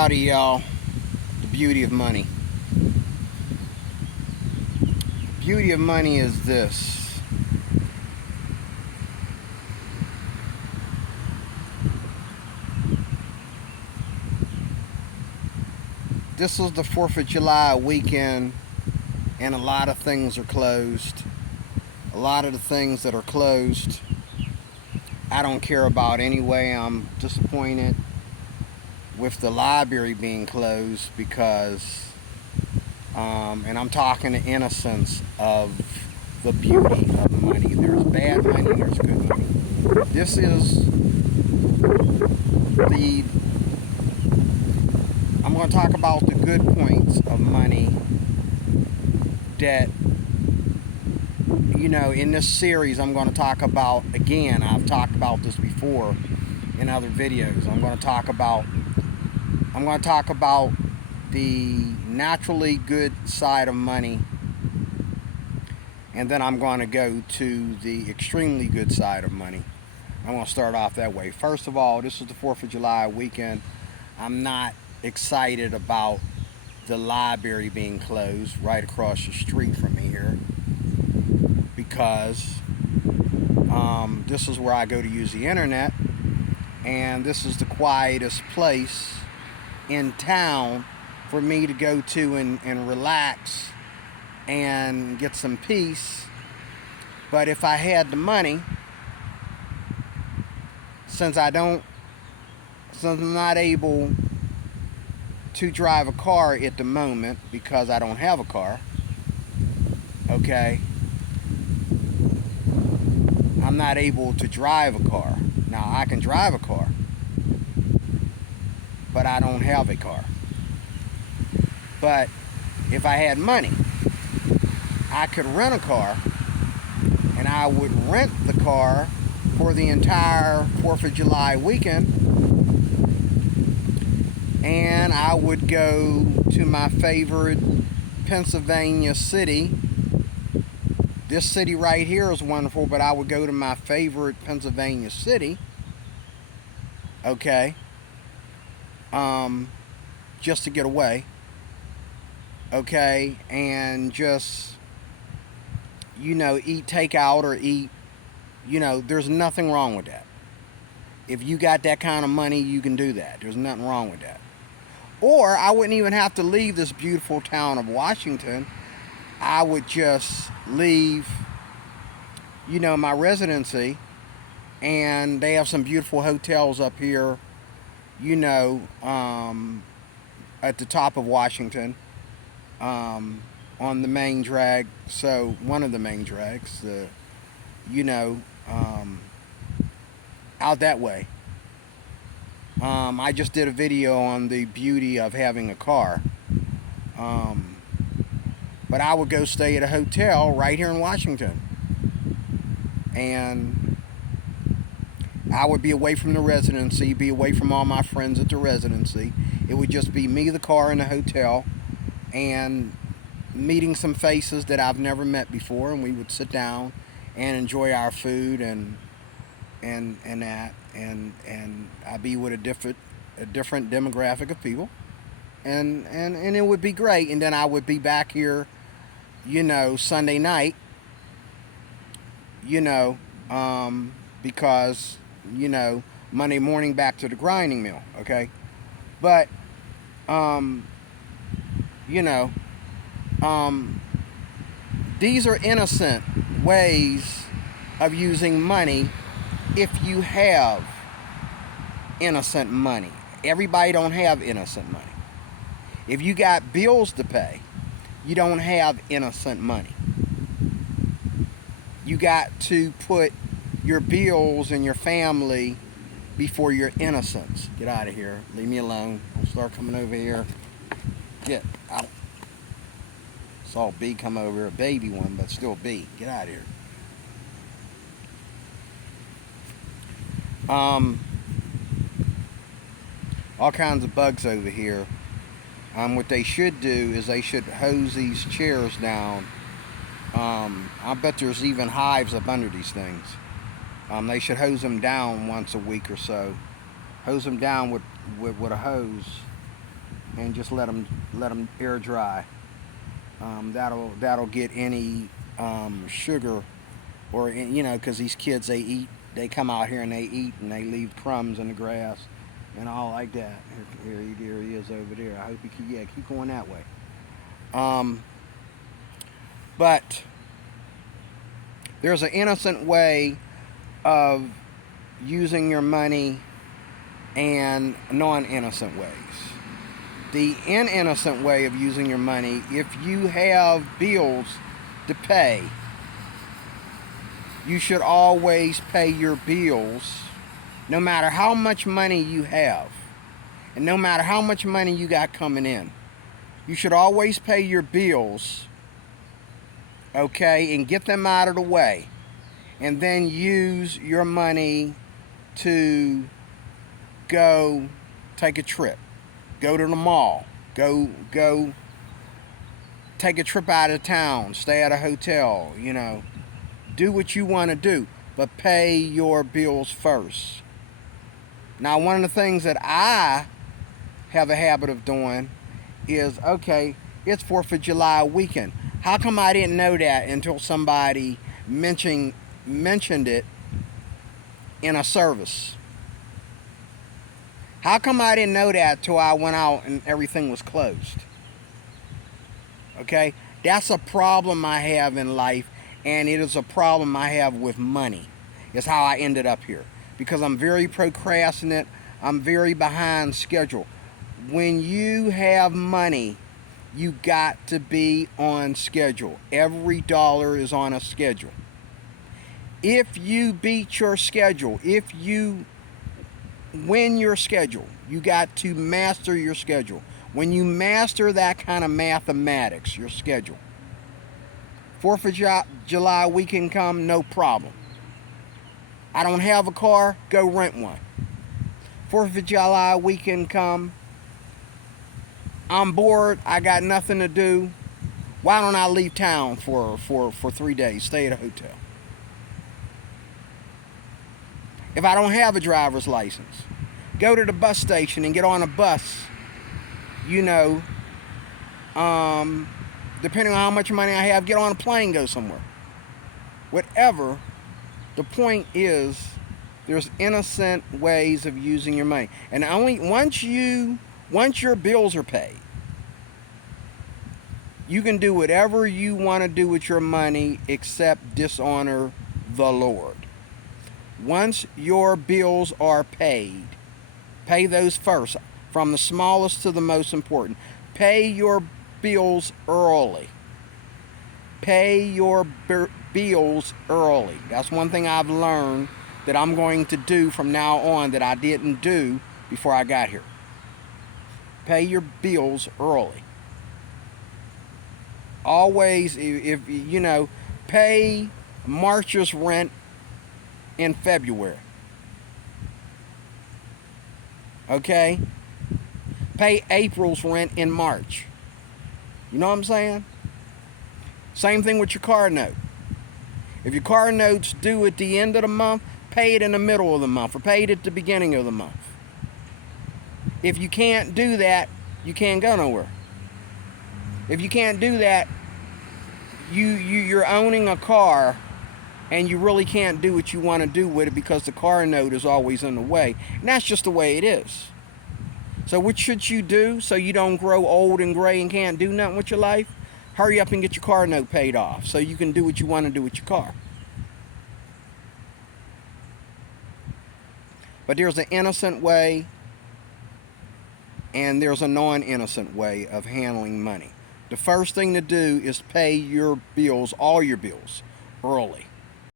Howdy, y'all. The beauty of money. The beauty of money is this. This is the 4th of July weekend, and a lot of things are closed. A lot of the things that are closed, I don't care about anyway. I'm disappointed with the library being closed because, and I'm talking the innocence of the beauty of money. There's bad money, there's good money. This is I'm going to talk about the good points of money that, in this series I'm going to talk about, again, I've talked about this before in other videos. I'm going to talk about the naturally good side of money, and then I'm going to go to the extremely good side of money. I'm going to start off that way. First of all, this is the 4th of July weekend. I'm not excited about the library being closed right across the street from me here, because this is where I go to use the internet, and this is the quietest place in town for me to go to and relax and get some peace. But if I had the money, since I'm not able to drive a car at the moment because I don't have a car, okay, I'm not able to drive a car. Now, I can drive a car, but I don't have a car. But if I had money, I could rent a car, and I would rent the car for the entire 4th of July weekend, and I would go to my favorite Pennsylvania city. This city right here is wonderful, but I would go to my favorite Pennsylvania city, okay, just to get away, okay, and just, eat takeout or eat, there's nothing wrong with that. If you got that kind of money, you can do that. There's nothing wrong with that. Or I wouldn't even have to leave this beautiful town of Washington. I would just leave, my residency, and they have some beautiful hotels up here, at the top of Washington, on the main drag. So one of the main drags, out that way. I just did a video on the beauty of having a car. But I would go stay at a hotel right here in Washington. And I would be away from the residency, be away from all my friends at the residency. It would just be me, the car, and the hotel, and meeting some faces that I've never met before, and we would sit down and enjoy our food and that, and I'd be with a different demographic of people, and it would be great. And then I would be back here, Sunday night, because Monday morning back to the grinding mill, okay. But these are innocent ways of using money if you have innocent money. Everybody don't have innocent money. If you got bills to pay, you don't have innocent money. You got to put your bills and your family before your innocence. Get out of here. Leave me alone. Don't start coming over here. Get out. Saw a bee come over, a baby one, but still a bee. Get out of here. All kinds of bugs over here. What they should do is they should hose these chairs down. I bet there's even hives up under these things. They should hose them down once a week or so. Hose them down with a hose and just let them air dry. That'll get any sugar, or because these kids, they come out here and they eat and they leave crumbs in the grass and all like that. Here he is over there. I hope keep going that way. But there's an innocent way of using your money and non-innocent ways. The innocent way of using your money, if you have bills to pay, you should always pay your bills no matter how much money you have and no matter how much money you got coming in. You should always pay your bills, okay, and get them out of the way, and then use your money to go take a trip, go to the mall, go take a trip out of town, stay at a hotel, do what you want to do, but pay your bills first. Now, one of the things that I have a habit of doing is, okay, it's 4th of July weekend. How come I didn't know that until somebody mentioned it in a service? How come I didn't know that till I went out and everything was closed? Okay? That's a problem I have in life, and it is a problem I have with money. It's how I ended up here. Because I'm very procrastinate. I'm very behind schedule. When you have money, you got to be on schedule. Every dollar is on a schedule. If you beat your schedule, if you win your schedule, you got to master your schedule. When you master that kind of mathematics, your schedule, 4th of July weekend come, no problem. I don't have a car, go rent one. 4th of July weekend come, I'm bored, I got nothing to do. Why don't I leave town for 3 days, stay at a hotel? If I don't have a driver's license, go to the bus station and get on a bus. Depending on how much money I have, get on a plane, go somewhere. Whatever. The point is, there's innocent ways of using your money. And only once your bills are paid, you can do whatever you want to do with your money except dishonor the Lord. Once your bills are paid, pay those first, from the smallest to the most important. Pay your bills early. Pay your bills early. That's one thing I've learned that I'm going to do from now on that I didn't do before I got here. Pay your bills early. Always, if pay March's rent in February. Okay? Pay April's rent in March. You know what I'm saying? Same thing with your car note. If your car note's due at the end of the month, pay it in the middle of the month, or pay it at the beginning of the month. If you can't do that, you can't go nowhere. If you can't do that, you're owning a car and you really can't do what you want to do with it because the car note is always in the way. And that's just the way it is. So what should you do so you don't grow old and gray and can't do nothing with your life? Hurry up and get your car note paid off so you can do what you want to do with your car. But there's an innocent way and there's a non-innocent way of handling money. The first thing to do is pay your bills, all your bills, early.